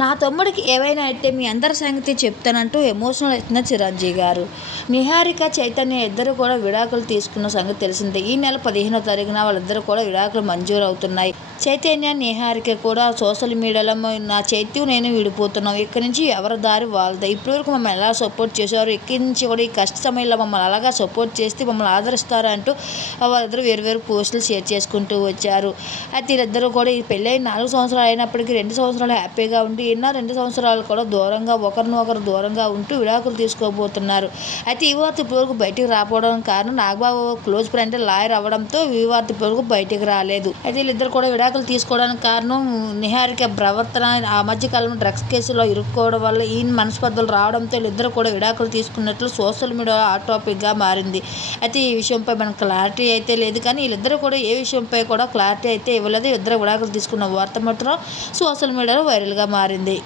నా తమ్ముడికి ఏవైనా అయితే మీ అందరి సంగతి చెప్తానంటూ ఎమోషనల్ అవుతున్న చిరంజీవి గారు. నిహారిక, చైతన్య ఇద్దరు కూడా విడాకులు తీసుకున్న సంగతి తెలిసిందే. ఈ నెల 15వ తారీఖున వాళ్ళిద్దరు కూడా విడాకులు మంజూరు అవుతున్నాయి. చైతన్య, నిహారిక కూడా సోషల్ మీడియాలో నా చైత్యం నేను విడిపోతున్నాం, ఇక్కడి నుంచి ఎవరి దారి వాళ్ళదే, ఇప్పటివరకు మమ్మల్ని ఎలా సపోర్ట్ చేశారు, ఇక్కడి నుంచి కూడా ఈ కష్ట సమయంలో మమ్మల్ని అలాగా సపోర్ట్ చేస్తే మమ్మల్ని ఆదరిస్తారు అంటూ వాళ్ళిద్దరు వేరు పోస్టులు షేర్ చేసుకుంటూ వచ్చారు. అయితే వీళ్ళిద్దరూ కూడా ఈ పెళ్ళై 4 సంవత్సరాలు అయినప్పటికీ 2 సంవత్సరాలు హ్యాపీగా ఉండి ఎన్నో 2 సంవత్సరాలు కూడా దూరంగా ఒకరినొకరు దూరంగా ఉంటూ విడాకులు తీసుకోబోతున్నారు. అయితే ఈ వార్త ఇప్పటివరకు బయటికి రాకపోవడం కారణం నాగబాబు క్లోజ్ ఫ్రెండ్ లాయర్ అవ్వడంతో ఈ వార్త ఇప్పటివరకు బయటికి రాలేదు. అయితే వీళ్ళిద్దరు కూడా విడాకులు తీసుకోవడానికి కారణం నిహారిక ప్రవర్తన ఆ మధ్య కాలంలో డ్రగ్స్ కేసులో ఇరుక్కోవడం వల్ల ఈ మనస్పర్ధలు రావడంతో వీళ్ళిద్దరు కూడా విడాకులు తీసుకున్నట్లు సోషల్ మీడియా హాట్ టాపిక్గా మారింది. అయితే ఈ విషయంపై మనకు క్లారిటీ అయితే లేదు, కానీ వీళ్ళిద్దరూ కూడా ఏ విషయంపై కూడా క్లారిటీ అయితే ఇవ్వలేదు. ఇద్దరు విడాకులు తీసుకున్న వార్త మాత్రం సోషల్ మీడియాలో వైరల్గా మారింది.